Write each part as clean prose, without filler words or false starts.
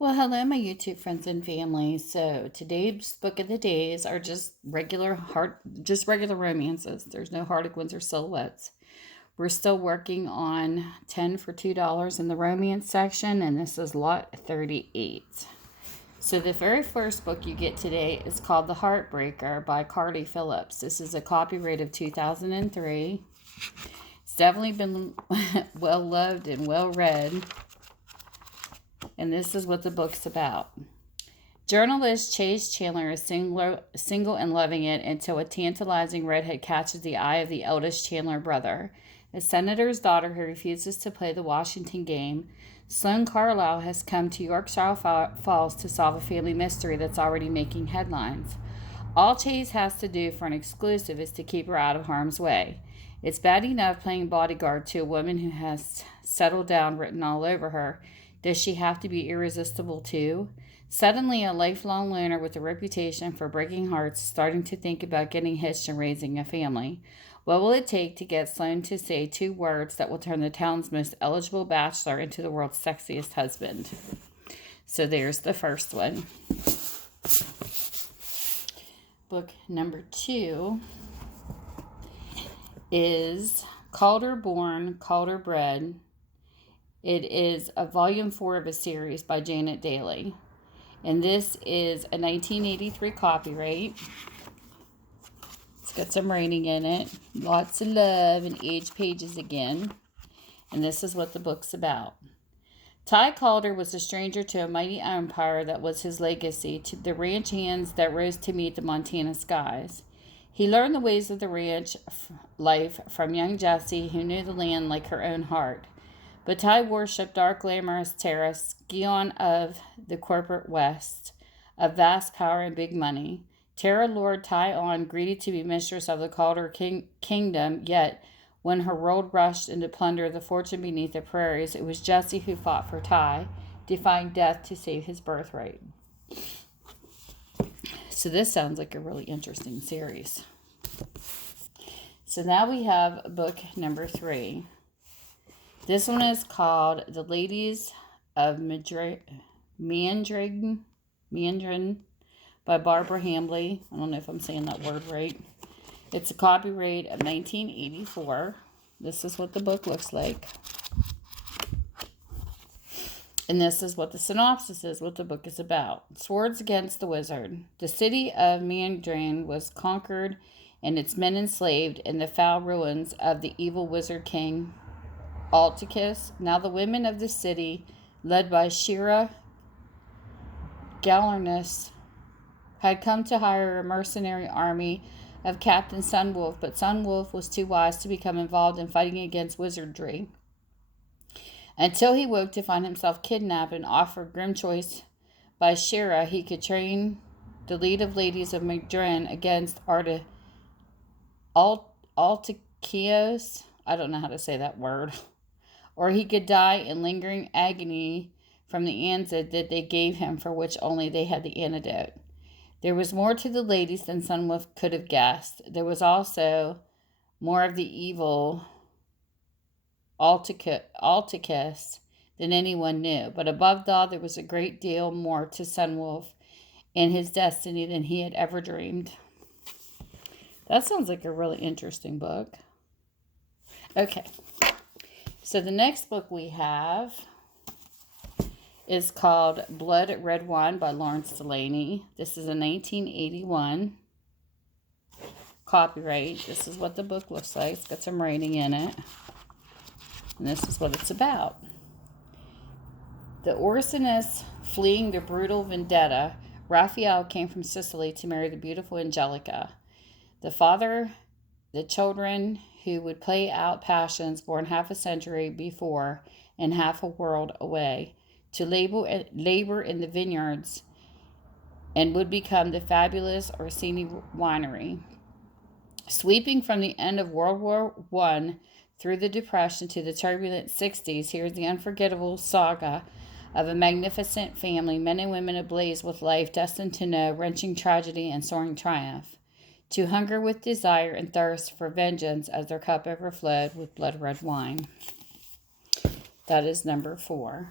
Well, hello, my YouTube friends and family. So today's book of the days are just regular romances. There's no Harlequins or silhouettes. We're still working on 10 for $2 in the romance section, and this is lot 38. So the very first book you get today is called The Heartbreaker by Phillips. This is a copyright of 2003. It's definitely been well loved and well read. And this is what the book's about. Journalist Chase Chandler is single and loving it until a tantalizing redhead catches the eye of the eldest Chandler brother. A senator's daughter who refuses to play the Washington game, Sloane Carlisle has come to Yorkshire Falls to solve a family mystery that's already making headlines. All Chase has to do for an exclusive is to keep her out of harm's way. It's bad enough playing bodyguard to a woman who has settled down written all over her. Does she have to be irresistible too? Suddenly, a lifelong loner with a reputation for breaking hearts is starting to think about getting hitched and raising a family. What will it take to get Sloane to say 2 words that will turn the town's most eligible bachelor into the world's sexiest husband? So there's the first one. Book number 2 is Calder Born, Calder Bred. It is a volume 4 of a series by Janet Dailey. And this is a 1983 copyright. It's got some writing in it. Lots of love and aged pages again. And this is what the book's about. Ty Calder was a stranger to a mighty empire that was his legacy, to the ranch hands that rose to meet the Montana skies. He learned the ways of the ranch life from young Jessie, who knew the land like her own heart. But Ty worshipped dark, glamorous Tara, scion of the corporate West, of vast power and big money. Tara lured Ty on, greedy to be mistress of the Calder kingdom, yet when her world rushed into plunder the fortune beneath the prairies, it was Jessie who fought for Ty, defying death to save his birthright. So this sounds like a really interesting series. So now we have book number 3. This one is called The Ladies of Mandrigyn by Barbara Hambly. I don't know if I'm saying that word right. It's a copyright of 1984. This is what the book looks like. And this is what the synopsis is, what the book is about. Swords against the wizard. The city of Mandrigyn was conquered and its men enslaved in the foul ruins of the evil wizard king Alticus. Now the women of the city, led by Shira Galernus, had come to hire a mercenary army of Captain Sunwolf, but Sunwolf was too wise to become involved in fighting against wizardry, until he woke to find himself kidnapped and offered grim choice by Shira. He could train the lead of ladies of Mandrigyn against Alticus. I don't know how to say that word. Or he could die in lingering agony from the antidote that they gave him, for which only they had the antidote. There was more to the ladies than Sunwolf could have guessed. There was also more of the evil Alticus than anyone knew. But above all, there was a great deal more to Sunwolf and his destiny than he had ever dreamed. That sounds like a really interesting book. Okay. So the next book we have is called Blood Red Wine by Laurence Delaney. This is a 1981 copyright. This is what the book looks like. It's got some writing in it. And this is what it's about. The Orsonist fleeing the brutal vendetta, Raphael came from Sicily to marry the beautiful Angelica. The father, the children who would play out passions born half a century before and half a world away, to labor in the vineyards, and would become the fabulous Orsini winery. Sweeping from the end of World War I through the Depression to the turbulent 60s, here's the unforgettable saga of a magnificent family, men and women ablaze with life, destined to know wrenching tragedy and soaring triumph, to hunger with desire and thirst for vengeance as their cup overflowed with blood red wine. That is number 4.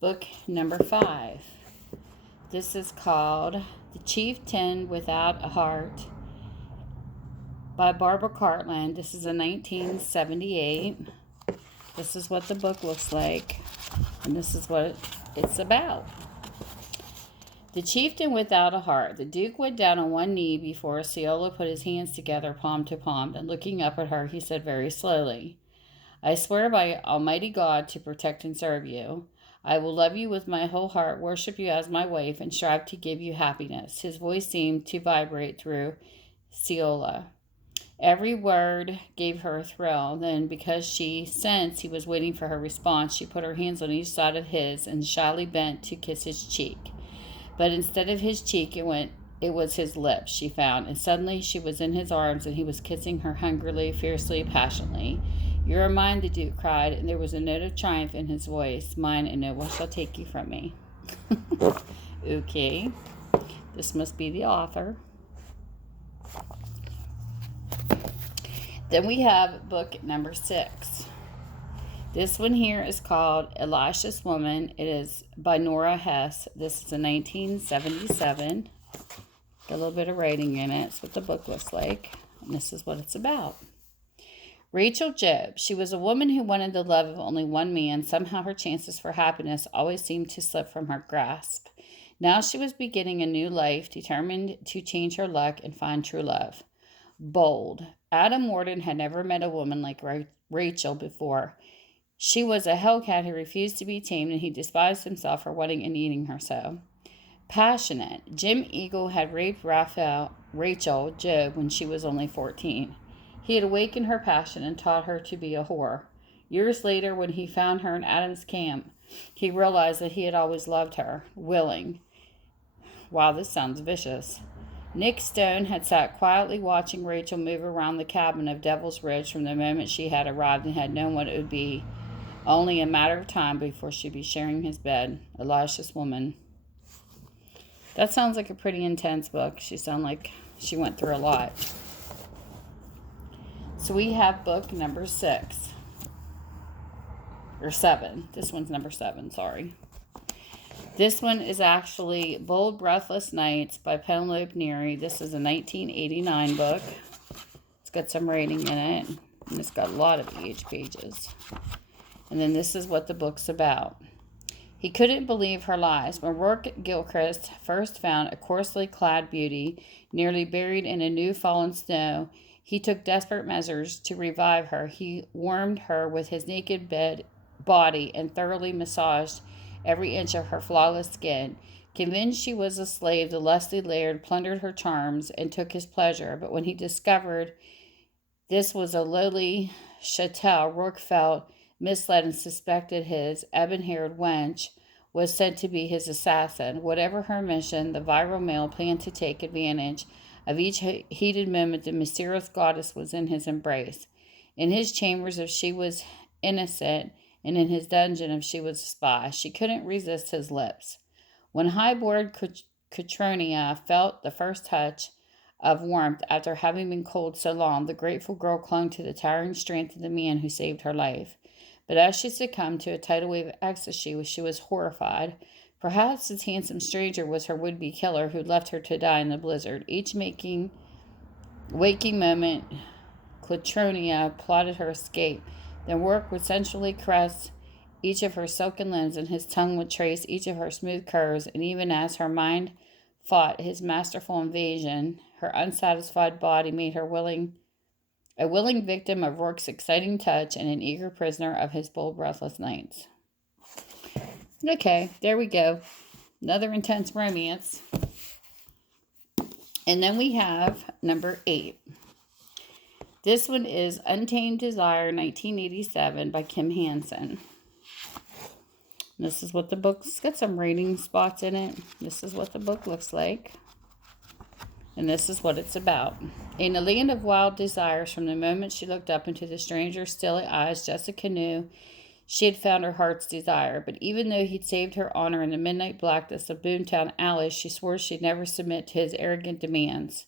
book number 5. This is called The Chieftan Without a Heart by Barbara Cartland. This is a 1978. This is what the book looks like, and this is what it's about. The Chieftan Without a Heart. The Duke went down on one knee before Ceola put his hands together, palm to palm, and looking up at her, he said very slowly, I swear by Almighty God to protect and serve you. I will love you with my whole heart, worship you as my wife, and strive to give you happiness. His voice seemed to vibrate through Ceola. Every word gave her a thrill. Then, because she sensed he was waiting for her response, she put her hands on each side of his and shyly bent to kiss his cheek. But instead of his cheek, it was his lips, she found, and suddenly she was in his arms, and he was kissing her hungrily, fiercely, passionately. You are mine, the Duke cried, and there was a note of triumph in his voice. Mine, and no one shall take you from me. Okay. This must be the author. Then we have book number 6. This one here is called Elisha's Woman. It is by Norah Hess. This is a 1977. Got a little bit of writing in it. That's what the book looks like. And this is what it's about. Rachel Job. She was a woman who wanted the love of only one man. Somehow her chances for happiness always seemed to slip from her grasp. Now she was beginning a new life, determined to change her luck and find true love. Bold. Adam Warden had never met a woman like Rachel before. She was a hellcat who refused to be tamed, and he despised himself for wanting and needing her so. Passionate. Jim Eagle had raped Rachel Job when she was only 14. He had awakened her passion and taught her to be a whore. Years later, when he found her in Adam's camp, he realized that he had always loved her. Willing. Wow, this sounds vicious. Nick Stone had sat quietly watching Rachel move around the cabin of Devil's Ridge from the moment she had arrived and had known what it would be only a matter of time before she'd be sharing his bed. Elisha's Woman. That sounds like a pretty intense book. She sounds like she went through a lot. So we have book number 6. Or 7. This one's number 7, sorry. This one is actually Bold Breathless Nights by Penelope Neri. This is a 1989 book. It's got some writing in it. And it's got a lot of age pages. And then this is what the book's about. He couldn't believe her lies. When Rourke Gilchrist first found a coarsely clad beauty, nearly buried in a new fallen snow, he took desperate measures to revive her. He warmed her with his naked body and thoroughly massaged every inch of her flawless skin. Convinced she was a slave, the lusty laird plundered her charms and took his pleasure. But when he discovered this was a lowly chattel, Rourke felt misled and suspected his ebon-haired wench was said to be his assassin. Whatever her mission, the virile male planned to take advantage of each heated moment the mysterious goddess was in his embrace. In his chambers, if she was innocent, and in his dungeon, if she was a spy, she couldn't resist his lips. When high-born Catronia felt the first touch of warmth after having been cold so long, the grateful girl clung to the towering strength of the man who saved her life. But as she succumbed to a tidal wave of ecstasy, she was horrified. Perhaps this handsome stranger was her would-be killer who left her to die in the blizzard. Each waking moment, Catronia plotted her escape. Then Rourke would sensually caress each of her silken limbs, and his tongue would trace each of her smooth curves, and even as her mind fought his masterful invasion, her unsatisfied body made her a willing victim of Rourke's exciting touch and an eager prisoner of his bold, breathless nights. Okay, there we go. Another intense romance. And then we have number 8. This one is Untamed Desire, 1987 by Kim Hansen. This is what the book's got some rating spots in it. This is what the book looks like. And this is what it's about. In a land of wild desires, from the moment she looked up into the stranger's still eyes, Jessica knew she had found her heart's desire. But even though he'd saved her honor in the midnight blackness of Boomtown Alley, she swore she'd never submit to his arrogant demands.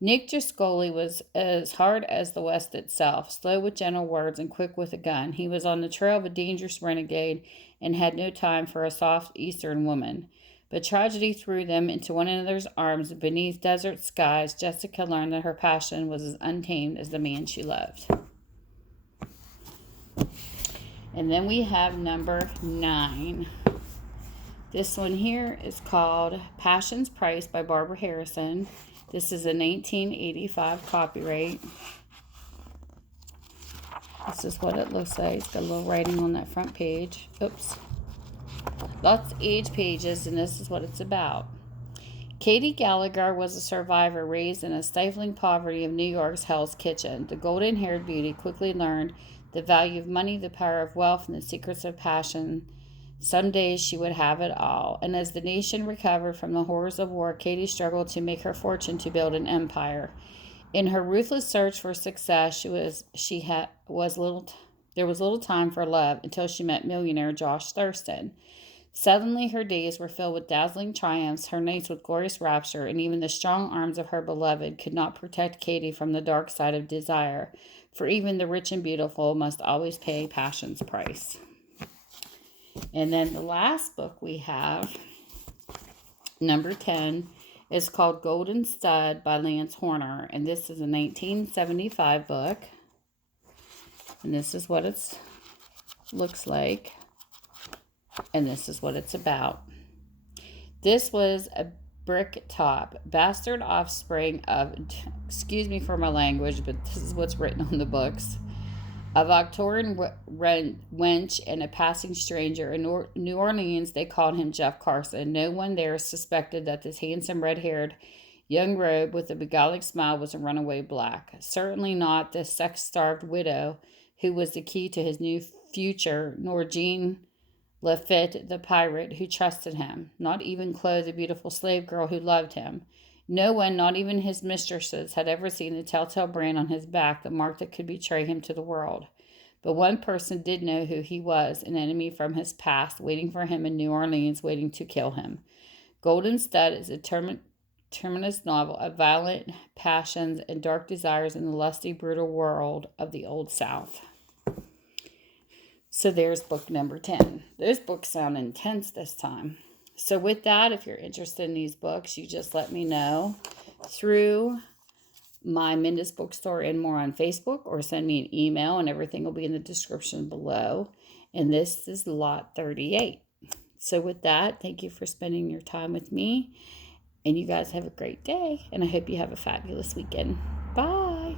Nick Giscoli was as hard as the West itself, slow with gentle words and quick with a gun. He was on the trail of a dangerous renegade and had no time for a soft Eastern woman. But tragedy threw them into one another's arms, and beneath desert skies, Jessica learned that her passion was as untamed as the man she loved. And then we have number 9. This one here is called Passion's Price by Barbara Harrison. This is a 1985 copyright. This is what it looks like. It's got a little writing on that front page. Oops. Lots of age pages, and this is what it's about. Katie Gallagher was a survivor raised in a stifling poverty of New York's Hell's Kitchen. The golden-haired beauty quickly learned the value of money, the power of wealth, and the secrets of passion. Some days she would have it all. And as the nation recovered from the horrors of war, Katie struggled to make her fortune to build an empire. In her ruthless search for success, there was little time for love until she met millionaire Josh Thurston. Suddenly her days were filled with dazzling triumphs, her nights with glorious rapture, and even the strong arms of her beloved could not protect Katie from the dark side of desire, for even the rich and beautiful must always pay passion's price. And then the last book we have, number 10, is called Golden Stud by Lance Horner. And this is a 1975 book. And this is what it looks like. And this is what it's about. This was a brick top, bastard offspring of, excuse me for my language, but this is what's written on the books, a Victorian wench and a passing stranger. In New Orleans, they called him Jeff Carson. No one there suspected that this handsome red-haired young rogue with a beguiling smile was a runaway black. Certainly not the sex-starved widow who was the key to his new future, nor Jean Lafitte, the pirate who trusted him. Not even Chloe, the beautiful slave girl who loved him. No one, not even his mistresses, had ever seen the telltale brand on his back, the mark that could betray him to the world. But one person did know who he was, an enemy from his past, waiting for him in New Orleans, waiting to kill him. Golden Stud is a terminus novel of violent passions and dark desires in the lusty, brutal world of the Old South. So there's book number 10. Those books sound intense this time. So with that, if you're interested in these books, you just let me know through my Minda's Bookstore and more on Facebook, or send me an email, and everything will be in the description below. And this is lot 38. So with that, thank you for spending your time with me. And you guys have a great day. And I hope you have a fabulous weekend. Bye.